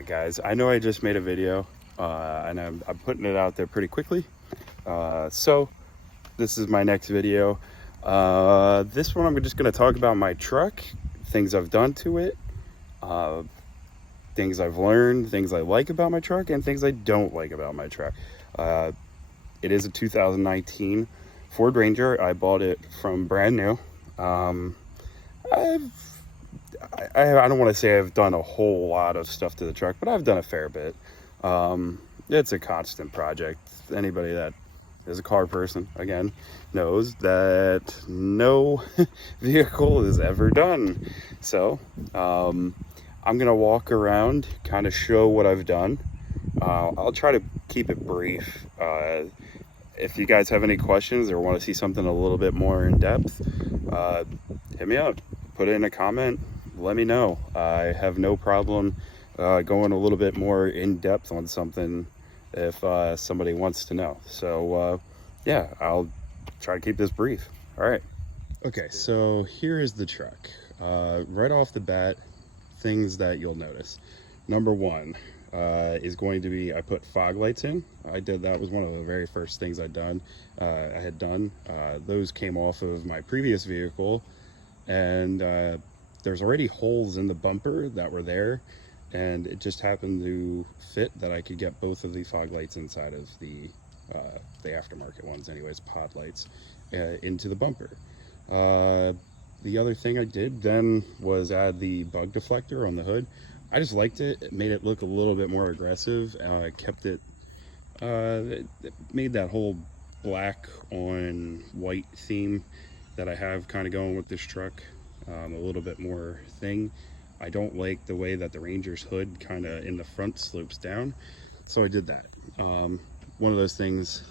Alright guys, I know I just made a video and I'm putting it out there pretty quickly. So this is my next video. This one I'm just going to talk about my truck, things I've done to it, things I've learned, things I like about my truck, and things I don't like about my truck. It is a 2019 Ford Ranger. I bought it from brand new. I don't want to say I've done a whole lot of stuff to the truck, but I've done a fair bit. It's a constant project. Anybody that is a car person, again, knows that no vehicle is ever done. So I'm gonna walk around, kind of show what I've done. I'll try to keep it brief. If you guys have any questions or want to see something a little bit more in depth, hit me up, put it in a comment, let me know. I have no problem going a little bit more in depth on something if somebody wants to know. So yeah, I'll try to keep this brief. All right. Okay, so here is the truck. Right off the bat, things that you'll notice. Number one is going to be, I put fog lights in. That was one of the very first things I had done. Those came off of my previous vehicle, and there's already holes in the bumper that were there, and it just happened to fit that I could get both of the fog lights inside of the aftermarket ones, anyways, pod lights, into the bumper. The other thing I did then was add the bug deflector on the hood. I just liked it. It made it look a little bit more aggressive. It made that whole black on white theme that I have kind of going with this truck a little bit more thing. I don't like the way that the Ranger's hood kind of in the front slopes down, so I did that. One of those things,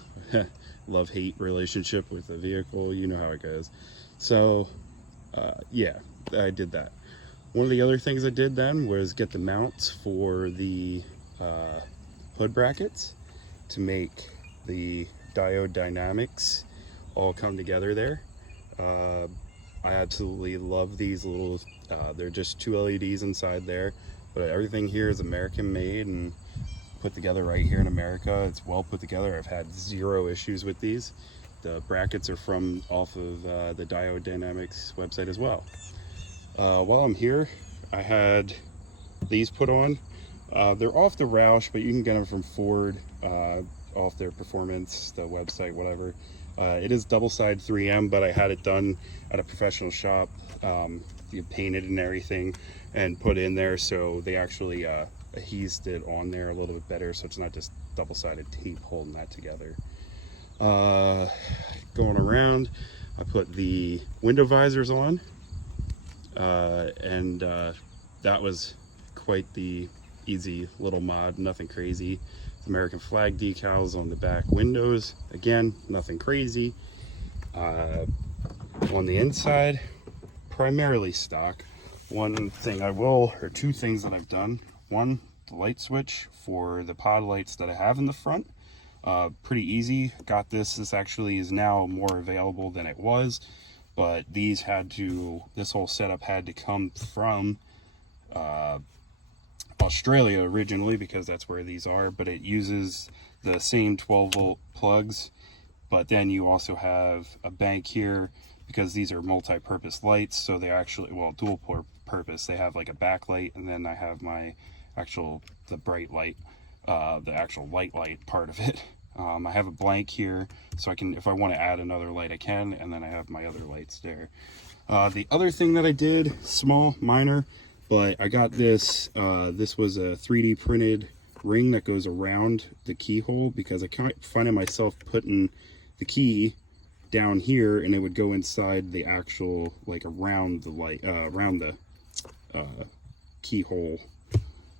love-hate relationship with the vehicle, you know how it goes. So yeah, I did that. One of the other things I did then was get the mounts for the hood brackets to make the diode dynamics all come together there. I absolutely love these little, they're just 2 LEDs inside there, but everything here is American made and put together right here in America. It's well put together. I've had 0 issues with these. The brackets are off of the Diode Dynamics website as well. While I'm here, I had these put on. They're off the Roush, but you can get them from Ford, off their Performance, the website, whatever. It is double-side 3M, but I had it done at a professional shop. You painted and everything and put in there, so they actually adhesed it on there a little bit better, so it's not just double-sided tape holding that together. Going around, I put the window visors on, and that was quite the easy little mod, nothing crazy. American flag decals on the back windows, again, nothing crazy. On the inside, primarily stock. One thing or two things that I've done. One, the light switch for the pod lights that I have in the front. Pretty easy. Got this actually is now more available than it was, but this whole setup had to come from Australia originally, because that's where these are, but it uses the same 12-volt plugs, but then you also have a bank here because these are multi-purpose lights, so they actually, well, dual purpose. They have like a backlight, and then I have my the bright light, the actual light part of it. I have a blank here, so I can, if I want to add another light, I can, and then I have my other lights there. The other thing that I did, small, minor, but I got this, this was a 3D printed ring that goes around the keyhole, because I kept finding myself putting the key down here and it would go inside the actual, like around the light, around the keyhole,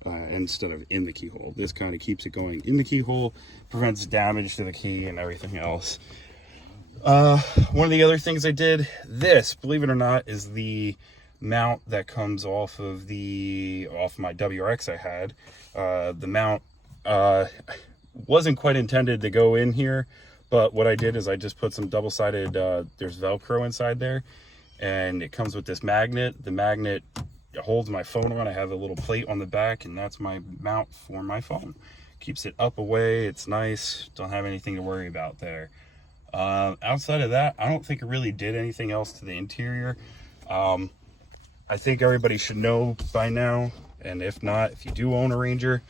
instead of in the keyhole. This kind of keeps it going in the keyhole, prevents damage to the key and everything else. One of the other things I did, this, believe it or not, is the mount that comes off of my WRX I had. The mount wasn't quite intended to go in here, but what I did is I just put some double-sided, there's Velcro inside there, and it comes with this magnet. The magnet it holds my phone on. I have a little plate on the back, and that's my mount for my phone. Keeps it up away. It's nice. Don't have anything to worry about there. Outside of that, I don't think it really did anything else to the interior. I think everybody should know by now, and if not, if you do own a Ranger,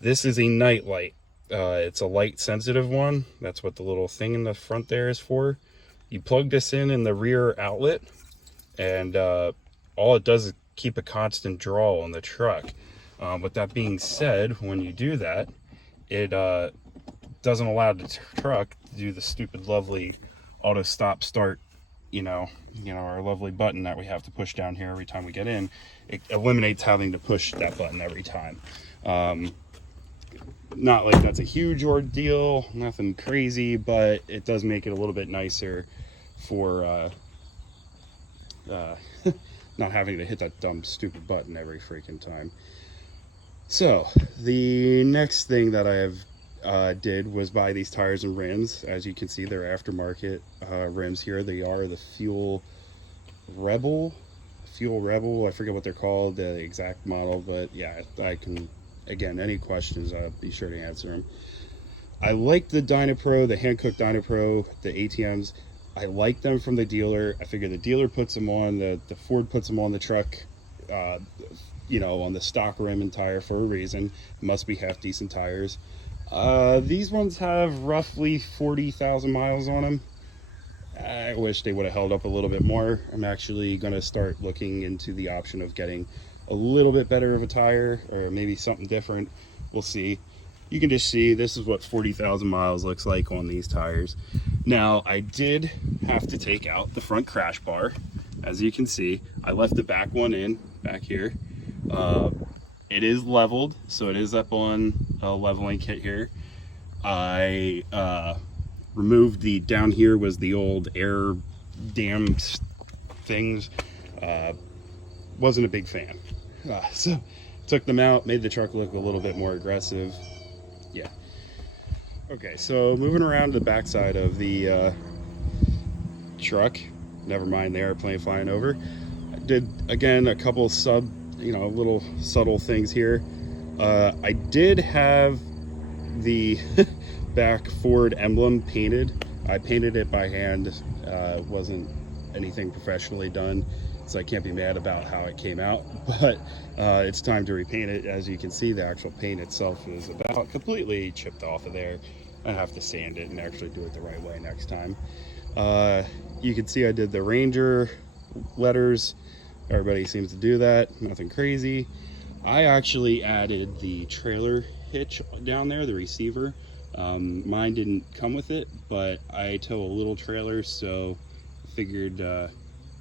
this is a night light. It's a light sensitive one. That's what the little thing in the front there is for. You plug this in the rear outlet, and all it does is keep a constant draw on the truck. With that being said, when you do that, it doesn't allow the truck to do the stupid lovely auto stop start, our lovely button that we have to push down here every time we get in. It eliminates having to push that button every time. Not like that's a huge ordeal, nothing crazy, but it does make it a little bit nicer for not having to hit that dumb stupid button every freaking time. So the next thing that I have did was buy these tires and rims. As you can see, they're aftermarket rims here. They are the Fuel Rebel. I forget what they're called, the exact model, but yeah, I can, again, any questions, I'll be sure to answer them. I like the Dynapro, the hand-cooked Dynapro, the ATMs. I like them from the dealer. I figure the dealer puts them on, the Ford puts them on the truck, on the stock rim and tire for a reason. It must be half decent tires. These ones have roughly 40,000 miles on them. I wish they would have held up a little bit more. I'm actually going to start looking into the option of getting a little bit better of a tire, or maybe something different. We'll see. You can just see this is what 40,000 miles looks like on these tires. Now, I did have to take out the front crash bar. As you can see, I left the back one in back here. It is leveled, so it is up on a leveling kit here. I removed down here was the old air dam things. Wasn't a big fan. So took them out, made the truck look a little bit more aggressive. Yeah. Okay, so moving around the backside of the truck, never mind the airplane flying over. I did, again, a couple little subtle things here. I did have the back Ford emblem painted. I painted it by hand. Wasn't anything professionally done, so I can't be mad about how it came out, but it's time to repaint it. As you can see, the actual paint itself is about completely chipped off of there. I have to sand it and actually do it the right way next time. You can see I did the Ranger letters. Everybody seems to do that, nothing crazy. I actually added the trailer hitch down there, the receiver. Mine didn't come with it, but I tow a little trailer, so I figured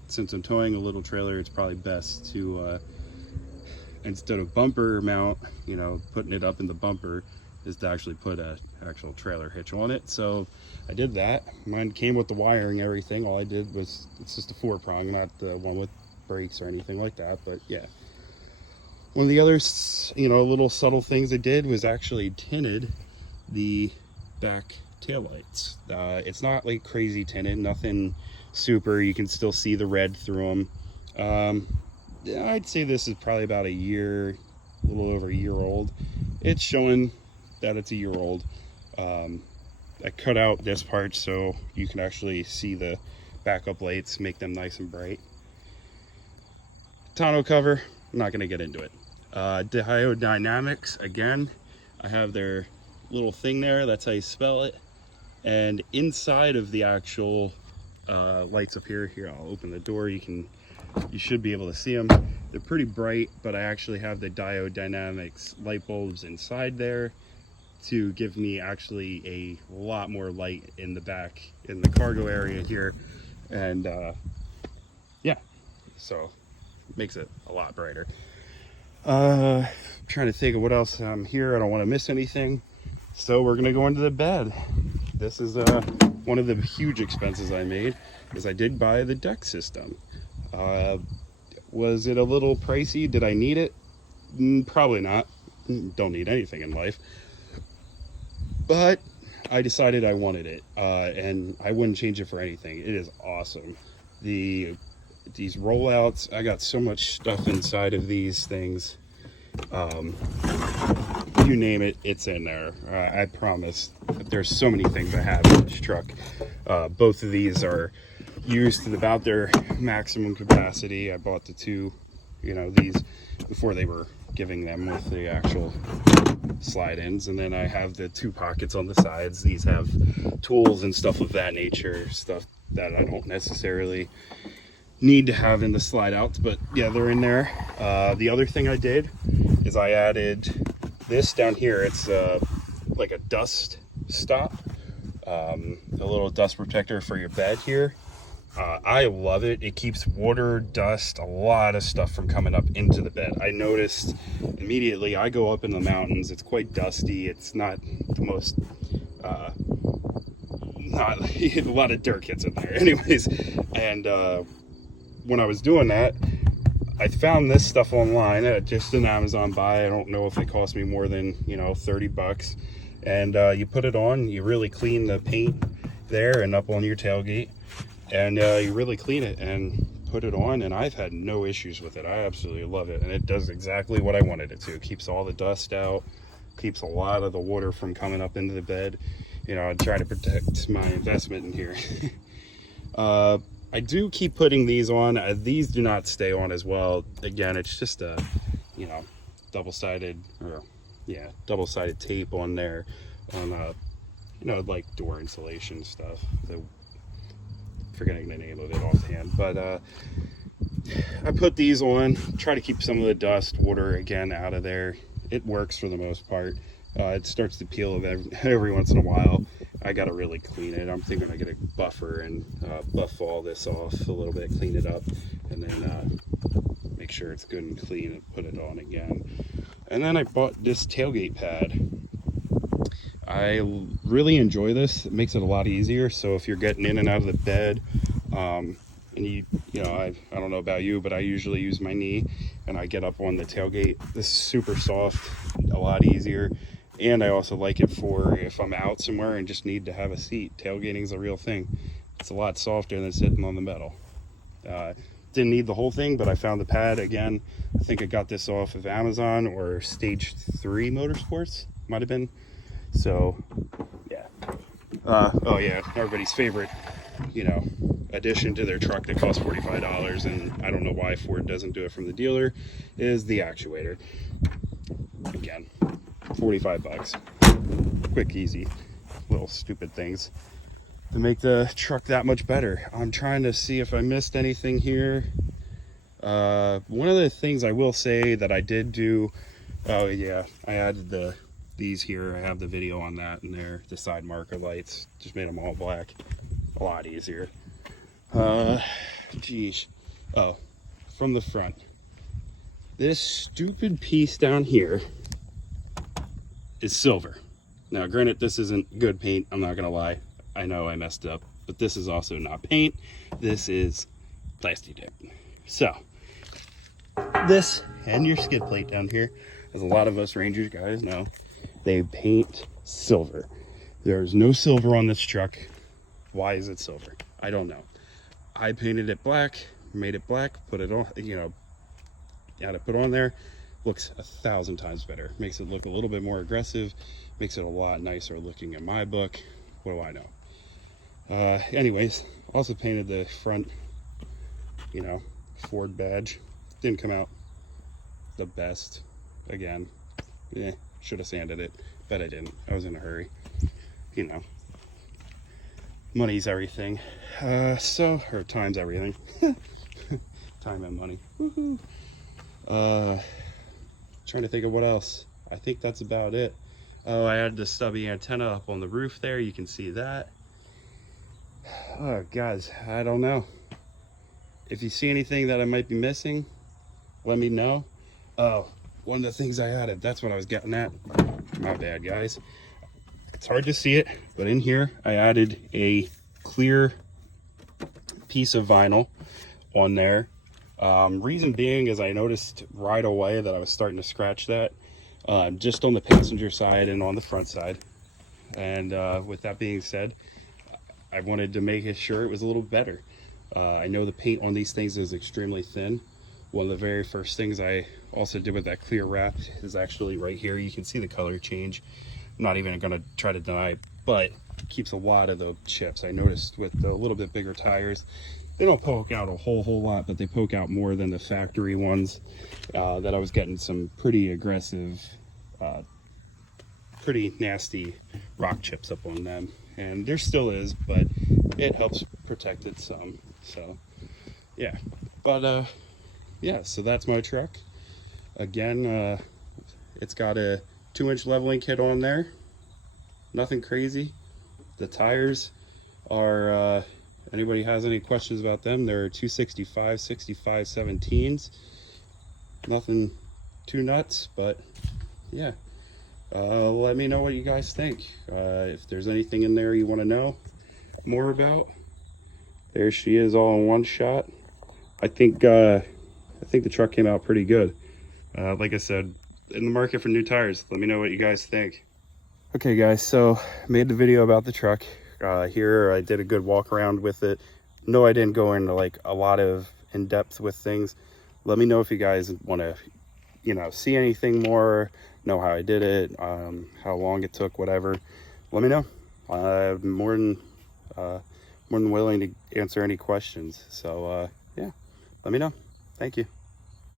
since I'm towing a little trailer, it's probably best to, instead of bumper mount, putting it up in the bumper, is to actually put a actual trailer hitch on it. So I did that. Mine came with the wiring, everything. All I did was, it's just a 4-prong, not the one with brakes or anything like that, but yeah. One of the other, little subtle things I did was actually tinted the back taillights. It's not like crazy tinted, nothing super. You can still see the red through them. I'd say this is probably about a little over a year old. It's showing that it's a year old. I cut out this part so you can actually see the backup lights, make them nice and bright. Tonneau cover, I'm not going to get into it. Diodynamics, again, I have their little thing there, that's how you spell it. And inside of the actual lights up here, I'll open the door, you should be able to see them. They're pretty bright, but I actually have the Diodynamics light bulbs inside there to give me actually a lot more light in the back, in the cargo area here. And yeah, so makes it a lot brighter. Trying to think of what else here. I don't want to miss anything, so we're gonna go into the bed. This is one of the huge expenses I made, is I did buy the deck system. Was it a little pricey? Did I need it? Probably not. Don't need anything in life, but I decided I wanted it, and I wouldn't change it for anything. It is awesome. The these rollouts. I got so much stuff inside of these things. You name it, it's in there. I promise. There's so many things I have in this truck. Both of these are used to about their maximum capacity. I bought the two, these before they were giving them with the actual slide ins, and then I have the 2 pockets on the sides. These have tools and stuff of that nature, stuff that I don't necessarily need to have in the slide outs, but yeah, they're in there. The other thing I did is I added this down here. It's like a dust stop, a little dust protector for your bed here. I love it. It keeps water, dust, a lot of stuff from coming up into the bed. I noticed immediately, I go up in the mountains, it's quite dusty. It's not the most, not a lot of dirt gets in there anyways. And when I was doing that, I found this stuff online at just an Amazon buy. I don't know if it cost me more than, $30. And you put it on, you really clean the paint there and up on your tailgate. And you really clean it and put it on, and I've had no issues with it. I absolutely love it, and it does exactly what I wanted it to. It keeps all the dust out, keeps a lot of the water from coming up into the bed. I try to protect my investment in here. I do keep putting these on. These do not stay on as well. Again, it's just a, double-sided tape on there on, like door insulation stuff. Forgetting the name of it offhand, but I put these on, try to keep some of the dust, water again out of there. It works for the most part. It starts to peel every once in a while. I gotta really clean it. I'm thinking I get a buffer and buff all this off a little bit, clean it up, and then make sure it's good and clean and put it on again. And then I bought this tailgate pad. I really enjoy this. It makes it a lot easier. So if you're getting in and out of the bed, and I don't know about you, but I usually use my knee and I get up on the tailgate. This is super soft, a lot easier. And I also like it for if I'm out somewhere and just need to have a seat. Tailgating is a real thing. It's a lot softer than sitting on the metal. Didn't need the whole thing, but I found the pad again. I think I got this off of Amazon or Stage 3 Motorsports, might have been. So yeah. Oh yeah, everybody's favorite, addition to their truck that costs $45, and I don't know why Ford doesn't do it from the dealer, is the actuator. Again, $45. Quick, easy, little stupid things to make the truck that much better. I'm trying to see if I missed anything here. One of the things I will say that I did do, oh yeah, I added these here. I have the video on that, and they're the side marker lights. Just made them all black. A lot easier. Geez. Oh, from the front. This stupid piece down here is silver. Now, granted, this isn't good paint. I'm not gonna lie. I know I messed up, but this is also not paint. This is plastic tape. So, this and your skid plate down here, as a lot of us Rangers guys know, they paint silver. There's no silver on this truck. Why is it silver? I don't know. I painted it black, made it black, put it on, had it put on there. Looks 1,000 times better. Makes it look a little bit more aggressive. Makes it a lot nicer looking in my book. What do I know? Anyways, also painted the front, Ford badge. Didn't come out the best. Again, should have sanded it, but I didn't. I was in a hurry. Money's everything. Or time's everything. Time and money. Woohoo. Trying to think of what else. I think that's about it. Oh, I had the stubby antenna up on the roof there. You can see that. Oh, guys, I don't know. If you see anything that I might be missing, let me know. Oh, one of the things I added, that's what I was getting at. My bad, guys. It's hard to see it, but in here, I added a clear piece of vinyl on there. Reason being is I noticed right away that I was starting to scratch that just on the passenger side and on the front side. And with that being said, I wanted to make sure it was a little better. I know the paint on these things is extremely thin. One of the very first things I also did with that clear wrap is actually right here. You can see the color change. I'm not even going to try to deny it, but it keeps a lot of the chips. I noticed with the little bit bigger tires, they don't poke out a whole lot, but they poke out more than the factory ones that I was getting some pretty aggressive, pretty nasty rock chips up on them. And there still is, but it helps protect it some. So yeah, but yeah, so that's my truck. Again, it's got a 2-inch leveling kit on there. Nothing crazy. The tires are, anybody has any questions about them, they're 265 17s. Nothing too nuts, but yeah. Let me know what you guys think. If there's anything in there you want to know more about. There she is, all in one shot. I think the truck came out pretty good. Like I said, in the market for new tires. Let me know what you guys think. Okay guys, so made the video about the truck. Here I did a good walk around with it. No, I didn't go into like a lot of in-depth with things. Let me know if you guys want to, you know, see anything more, know how I did it, how long it took, whatever. Let me know. I'm more than willing to answer any questions. So yeah, let me know. Thank you.